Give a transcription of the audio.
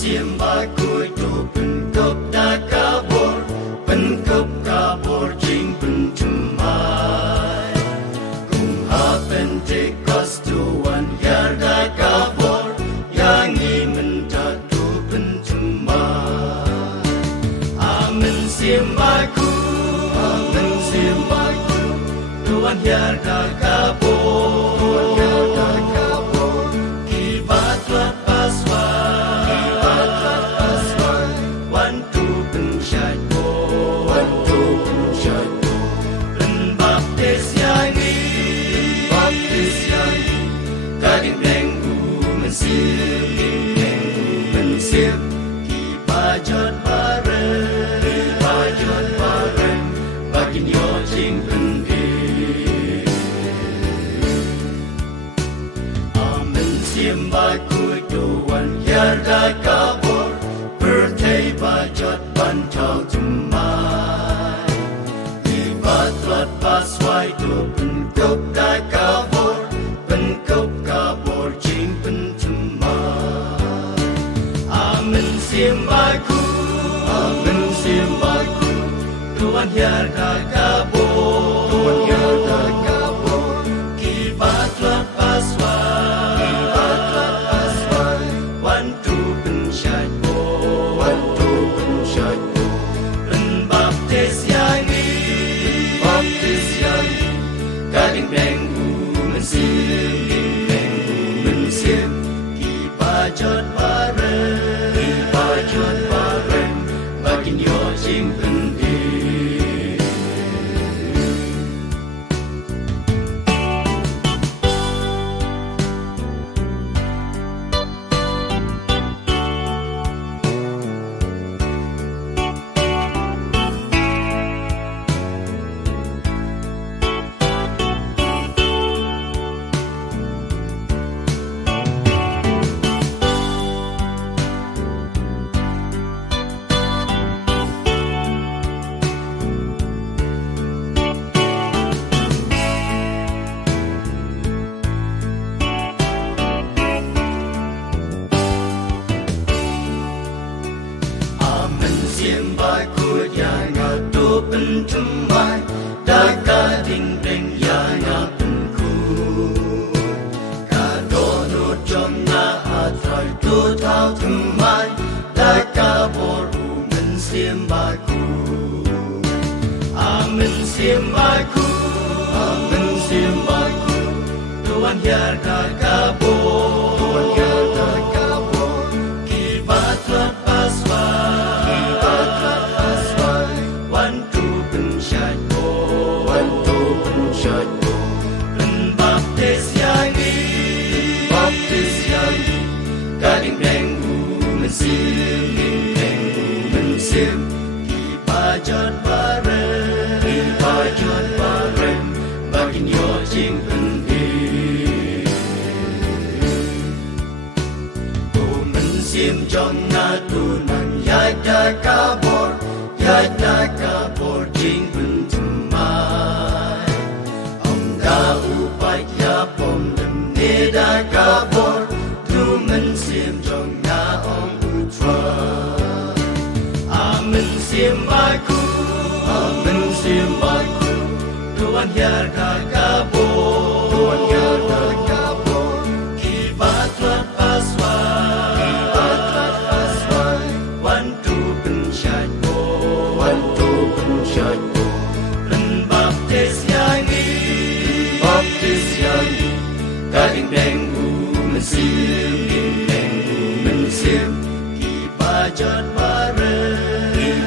siembah kudu penkop dah kabur, penkop kabur jing pencemai. Kumha Pentecost Tuhan yar dah kabur, yang ingin menjadu pencemai. Amin siembahku, Tuhan yar dah kabur, Tuhan yar dah kabur. Kibat lepas wantu pensyaitu, wantu pensyaitu. Dan baptis yang gading minggu mensir, kibajot bareng, bakin yo jing pendir. Amin siembah Tuhan yar dah kabur, bertai bajot bantau jemai. Kibat lepas waitu penkop dah kabur, penkop kabur jing pencemai. Amin siembahku, Tuhan yar dah kabur, Tuhan yar dah kabur. Kibat lepas wantu pensyaitu, wantu pensyaitu. Dan baptis yang gading minggu mensir, kibajot bareng, bakin yo jing pendir. Siembah ku yang atu pencemai, dah gading deng yang apenku. Kadono jomna atrai tu tau temai, dah kaboru mensiembahku. Amin siembahku, Tuhan yar dah kabur, Tuhan yar dah kabur. Kibat lepas wantu pensyaitu, dan baptis yang gading minggu mensir, kibajot bareng, bakin yo jing pendir. Ku mensim jong na tunan yai dah kabur, jing pencemai. Om dah upai ya pom dem ne dah kabur, tu mensim jong na om utra. Amin siembahku, Tuhan yar dah kabur, Tuhan yar dah kabur. Kibat lepas wantu pensyaitu, dan baptis yang gading minggu mensir, kibajot bareng,